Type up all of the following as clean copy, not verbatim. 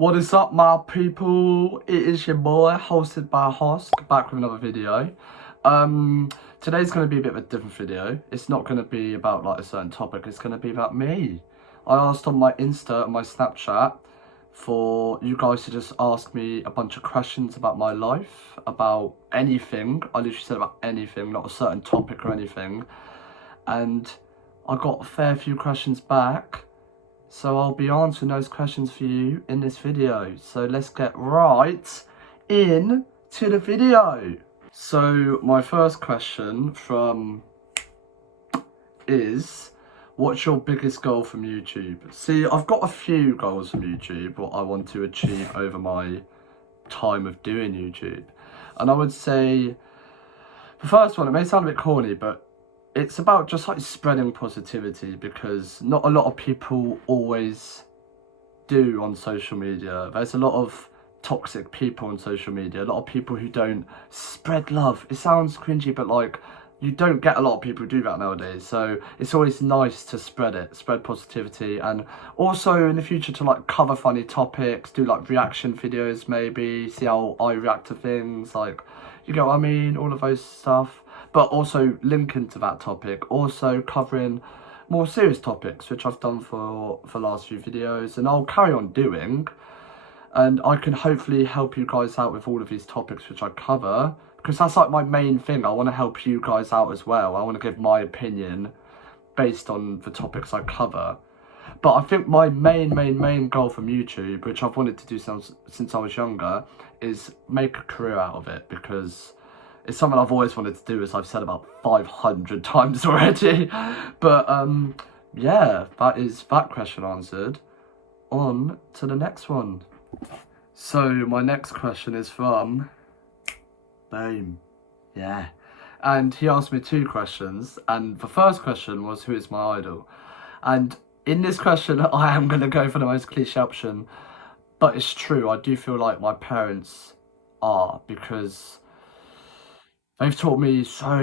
What is up, my people? It is your boy, hosted by Hosk, back with another video. Today's going to be a bit of a different video. It's not going to be about like a certain topic, it's going to be about me. I asked on my Insta and my Snapchat for you guys to just ask me a bunch of questions about my life, about anything. I literally said about anything, not a certain topic or anything. And I got a fair few questions back. So I'll be answering those questions for you in this video. So let's get right in to the video. So my first question is, what's your biggest goal from YouTube? See, I've got a few goals from YouTube, what I want to achieve over my time of doing YouTube. And I would say, the first one, it may sound a bit corny, but it's about just like spreading positivity, because not a lot of people always do on social media. There's a lot of toxic people on social media, a lot of people who don't spread love. It sounds cringy, but like, you don't get a lot of people who do that nowadays. So it's always nice to spread positivity, and also in the future to like cover funny topics, do like reaction videos, maybe see how I react to things, like, you get what I mean, all of those stuff. But also linking to that topic, also covering more serious topics, which I've done for the last few videos, and I'll carry on doing. And I can hopefully help you guys out with all of these topics which I cover, because that's like my main thing. I want to help you guys out as well. I want to give my opinion based on the topics I cover. But I think my main goal from YouTube, which I've wanted to do since I was younger, is make a career out of it, because it's something I've always wanted to do, as I've said about 500 times already. But yeah, that is that question answered. On to the next one. So my next question is from Boom. Yeah. And he asked me two questions, and the first question was, who is my idol? And in this question, I am going to go for the most cliche option, but it's true. I do feel like my parents are, because they've taught me so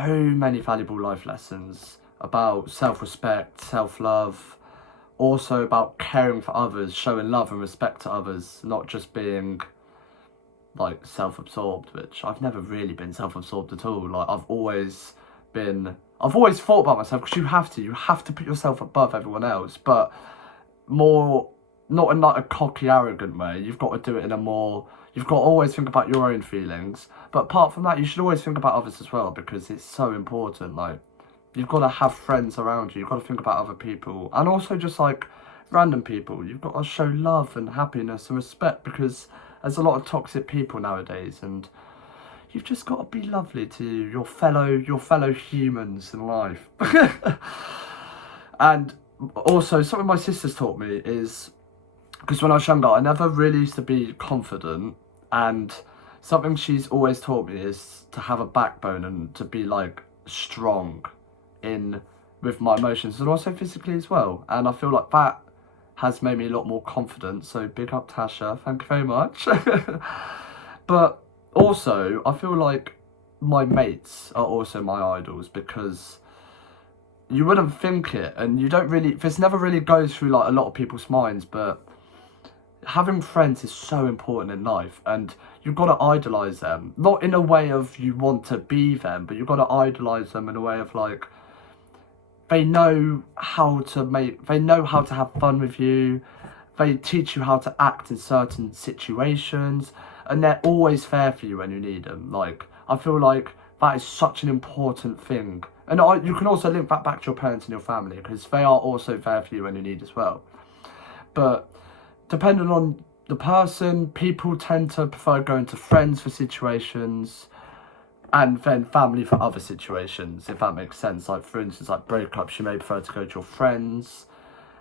many valuable life lessons about self-respect, self-love, also about caring for others, showing love and respect to others, not just being like self-absorbed, which I've never really been self-absorbed at all. Like, I've always thought about myself, because you have to put yourself above everyone else, but more, not in like a cocky, arrogant way. You've got to do it in a more, you've got to always think about your own feelings. But apart from that, you should always think about others as well, because it's so important. Like, you've got to have friends around you. You've got to think about other people. And also just like random people. You've got to show love and happiness and respect, because there's a lot of toxic people nowadays, and you've just got to be lovely to your fellow humans in life. And also, something my sister's taught me is, because when I was younger, I never really used to be confident, and something she's always taught me is to have a backbone and to be like strong with my emotions, and also physically as well. And I feel like that has made me a lot more confident, so big up Tasha, thank you very much. But also, I feel like my mates are also my idols, because you wouldn't think it, and you don't really, this never really goes through like a lot of people's minds, but having friends is so important in life, and you've got to idolise them. Not in a way of you want to be them, but you've got to idolise them in a way of like, they know how to have fun with you, they teach you how to act in certain situations, and they're always there for you when you need them. Like, I feel like that is such an important thing. And you can also link that back to your parents and your family, because they are also there for you when you need as well. But depending on the person, people tend to prefer going to friends for situations, and then family for other situations, if that makes sense. Like, for instance, like breakups, you may prefer to go to your friends,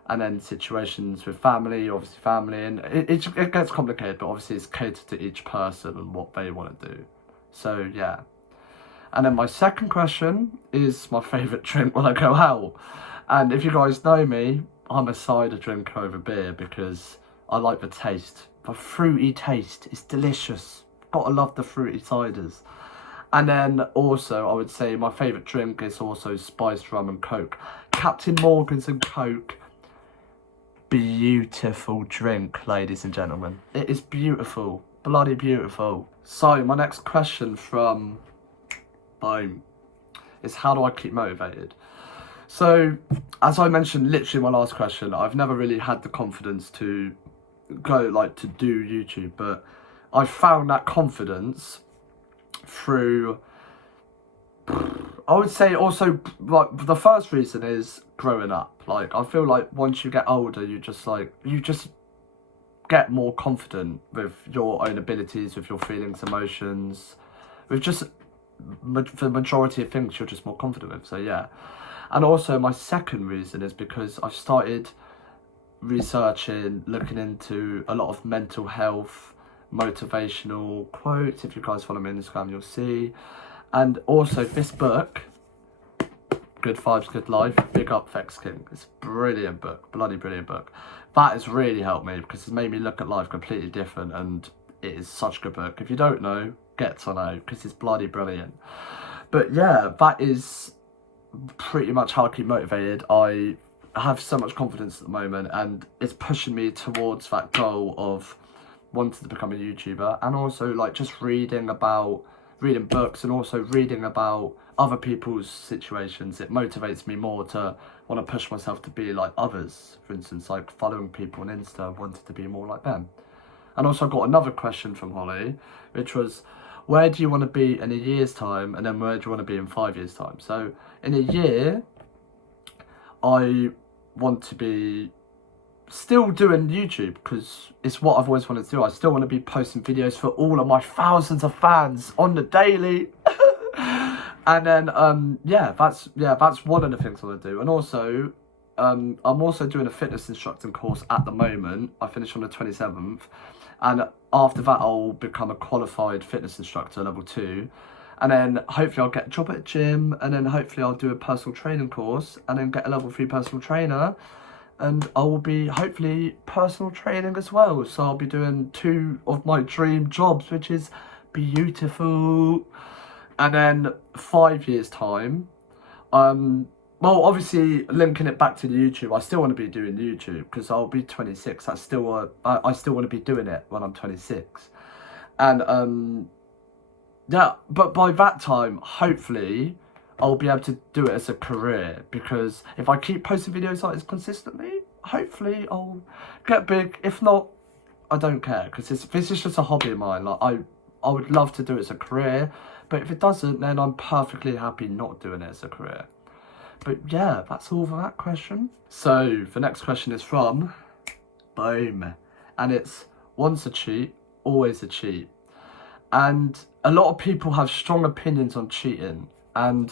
and then situations with family, obviously family, and it gets complicated, but obviously it's catered to each person and what they want to do. So yeah. And then my second question is my favourite drink when I go out. And if you guys know me, I'm a cider drinker over beer, because I like the taste. The fruity taste is delicious. Gotta love the fruity ciders. And then also, I would say my favourite drink is also spiced rum and Coke. Captain Morgan's and Coke beautiful drink, ladies and gentlemen. It is beautiful, bloody beautiful. So my next question from Boom is, how do I keep motivated? So, as I mentioned literally in my last question, I've never really had the confidence to go to do YouTube, but I found that confidence through, I would say also, the first reason is growing up. I feel like once you get older, you just get more confident with your own abilities, with your feelings, emotions, with just the majority of things you're just more confident with. So yeah. And also my second reason is because I've started researching, looking into a lot of mental health, motivational quotes. If you guys follow me on Instagram, you'll see. And also this book, Good Vibes, Good Life, Big Up Vex King. It's a brilliant book, bloody brilliant book. That has really helped me because it's made me look at life completely different, and it is such a good book. If you don't know, get to know, because it's bloody brilliant. But yeah, that is pretty much how I keep motivated. I have so much confidence at the moment, and it's pushing me towards that goal of wanting to become a YouTuber, and also just reading books and also reading about other people's situations. It motivates me more to want to push myself to be like others. For instance, following people on Insta, wanted to be more like them. And also I got another question from Holly, which was, where do you want to be in a year's time, and then where do you want to be in 5 years' time? So in a year, I want to be still doing YouTube because it's what I've always wanted to do. I still want to be posting videos for all of my thousands of fans on the daily. And then that's one of the things I want to do. And also I'm also doing a fitness instructing course at the moment. I finish on the 27th, and after that I'll become a qualified fitness instructor, level 2, and then hopefully I'll get a job at a gym, and then hopefully I'll do a personal training course, and then get a level 3 personal trainer, and I will be hopefully personal training as well. So I'll be doing 2 of my dream jobs, which is beautiful. And then 5 years time, well, obviously linking it back to the YouTube, I still want to be doing YouTube because I'll be 26. I still want to be doing it when I'm 26. And yeah, but by that time, hopefully I'll be able to do it as a career, because if I keep posting videos like this consistently, hopefully I'll get big. If not, I don't care, because this is just a hobby of mine. I would love to do it as a career, but if it doesn't, then I'm perfectly happy not doing it as a career. But yeah, that's all for that question. So the next question is from Boom, and it's, once a cheat, always a cheat. And a lot of people have strong opinions on cheating, and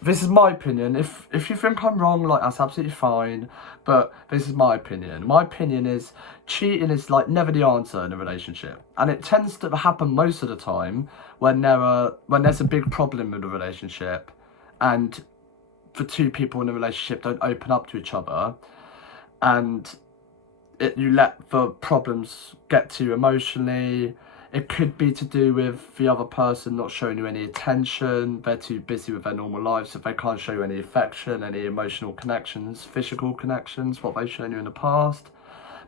this is my opinion. If you think I'm wrong, that's absolutely fine, but this is my opinion. My opinion is cheating is never the answer in a relationship, and it tends to happen most of the time when there's a big problem in a relationship, and the 2 people in a relationship don't open up to each other, and you let the problems get to you emotionally. It could be to do with the other person not showing you any attention. They're too busy with their normal lives, so they can't show you any affection, any emotional connections, physical connections, what they've shown you in the past.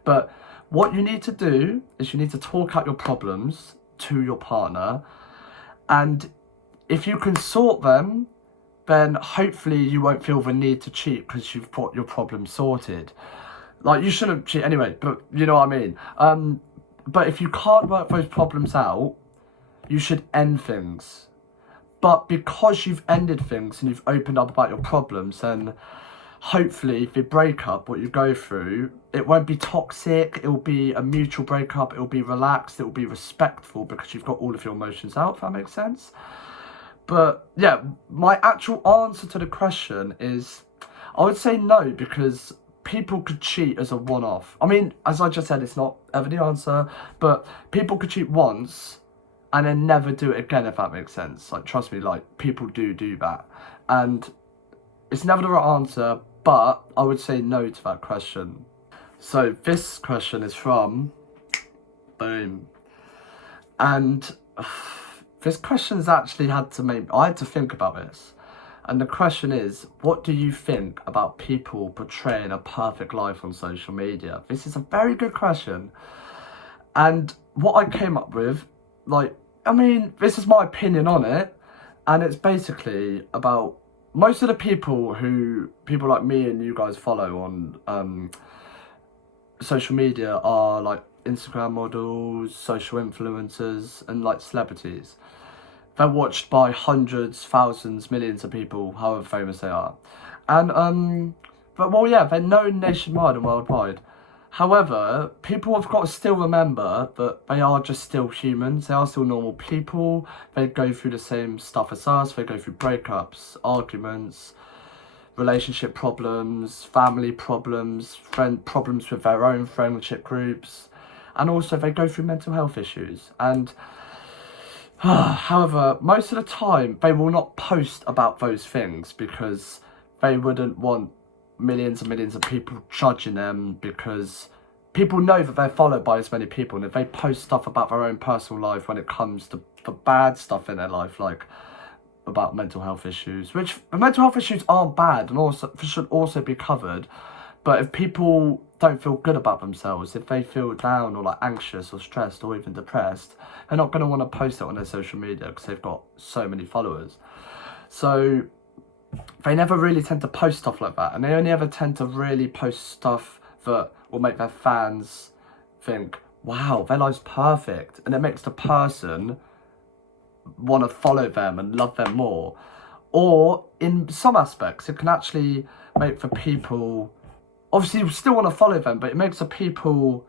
But what you need to do is you need to talk out your problems to your partner, and if you can sort them, then hopefully you won't feel the need to cheat because you've got your problem sorted. You shouldn't cheat anyway, but you know what I mean. But if you can't work those problems out, you should end things. But because you've ended things and you've opened up about your problems, then hopefully the breakup, what you go through, it won't be toxic. It will be a mutual breakup. It will be relaxed. It will be respectful because you've got all of your emotions out, if that makes sense. But yeah, my actual answer to the question is, I would say no, because people could cheat as a one-off. I mean, as I just said, it's not ever the answer, but people could cheat once and then never do it again, if that makes sense. Trust me, people do that. And it's never the right answer, but I would say no to that question. So this question is from Boom. And this question has actually I had to think about this. And the question is, what do you think about people portraying a perfect life on social media? This is a very good question. And what I came up with, like, I mean, this is my opinion on it. And it's basically about most of the people like me and you guys follow on social media are like Instagram models, social influencers, and like celebrities. They're watched by hundreds, thousands, millions of people, however famous they are. And, but well, yeah, they're known nationwide and worldwide. However, people have got to still remember that they are just still humans. They are still normal people. They go through the same stuff as us. They go through breakups, arguments, relationship problems, family problems, problems with their own friendship groups. And also they go through mental health issues. And however, most of the time, they will not post about those things because they wouldn't want millions and millions of people judging them, because people know that they're followed by as many people, and if they post stuff about their own personal life when it comes to the bad stuff in their life, like about mental health issues, which the mental health issues aren't bad and also should also be covered, but if people don't feel good about themselves, if they feel down or like anxious or stressed or even depressed, they're not going to want to post it on their social media because they've got so many followers. So they never really tend to post stuff like that, and they only ever tend to really post stuff that will make their fans think, wow, their life's perfect, and it makes the person want to follow them and love them more. Or in some aspects, it can actually make for people, obviously you still want to follow them, but it makes the people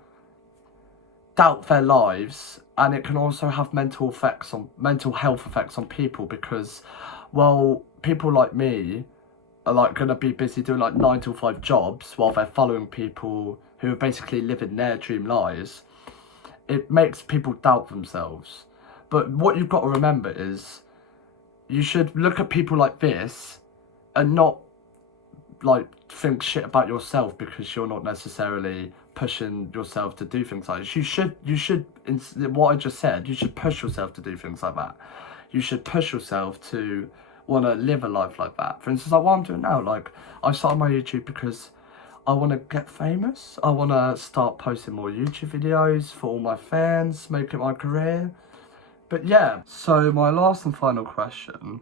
doubt their lives, and it can also have mental health effects on people, because, well, people like me are like going to be busy doing like 9 to 5 jobs while they're following people who are basically living their dream lives. It makes people doubt themselves. But what you've got to remember is you should look at people like this and not like think shit about yourself because you're not necessarily pushing yourself to do things like this. You should, what I just said, you should push yourself to do things like that. You should push yourself to want to live a life like that. For instance, like what I'm doing now, like I started my YouTube because I want to get famous. I want to start posting more YouTube videos for all my fans, make it my career. But yeah, so my last and final question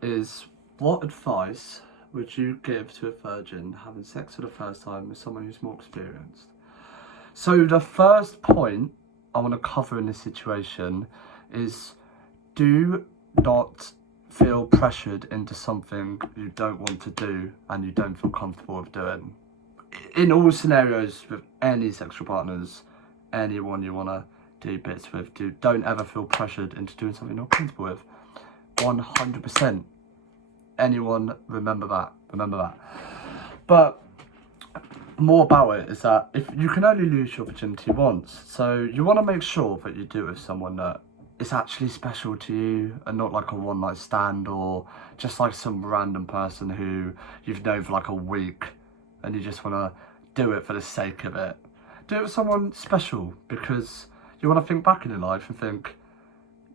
is, what advice would you give to a virgin having sex for the first time with someone who's more experienced? So the first point I want to cover in this situation is, do not feel pressured into something you don't want to do and you don't feel comfortable with doing. In all scenarios with any sexual partners, anyone you want to do bits with, don't ever feel pressured into doing something you're not comfortable with. 100%. Anyone, remember that. But more about it is that if you can only lose your virginity once, so you want to make sure that you do it with someone that is actually special to you and not like a one night stand or just like some random person who you've known for like a week and you just want to do it for the sake of it. Do it with someone special, because you want to think back in your life and think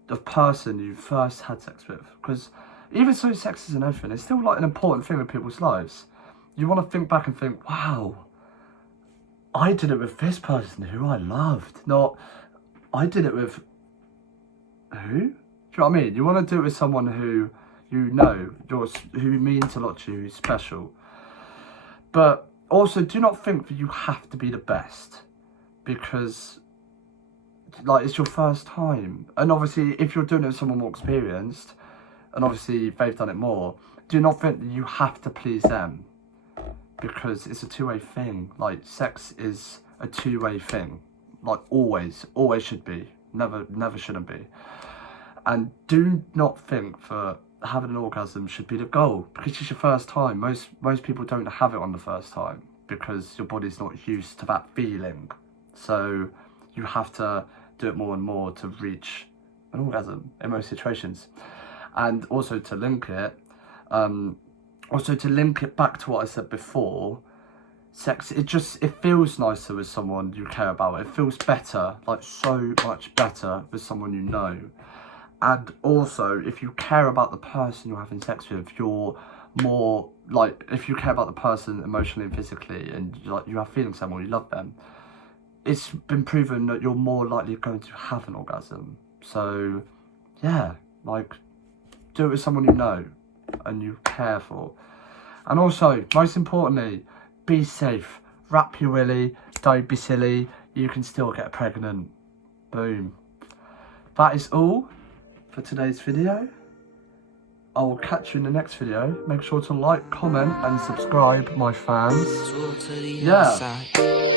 the person you first had sex with, because even so sex isn't everything, it's still like an important thing in people's lives. You want to think back and think, wow, I did it with this person who I loved, not I did it with who? Do you know what I mean? You want to do it with someone who you know, who means a lot to you, who's special. But also, do not think that you have to be the best, because like it's your first time. And obviously, if you're doing it with someone more experienced, and obviously they've done it more, do not think that you have to please them, because it's a two-way thing. Like, sex is a two-way thing. Like, always should be. Never shouldn't be. And do not think that having an orgasm should be the goal, because it's your first time. Most people don't have it on the first time because your body's not used to that feeling. So you have to do it more and more to reach an orgasm in most situations. And also to link it back to what I said before, sex, it feels nicer with someone you care about. It feels better, like so much better with someone you know. And also, if you care about the person you're having sex with, you're more, like, if you care about the person emotionally and physically, and like you have feelings for someone, you love them, it's been proven that you're more likely going to have an orgasm. So yeah, like, do it with someone you know and you care for. And also, most importantly, be safe. Wrap your willy, don't be silly, you can still get pregnant. Boom. That is all for today's video. I will catch you in the next video. Make sure to like, comment and subscribe, my fans. Yeah.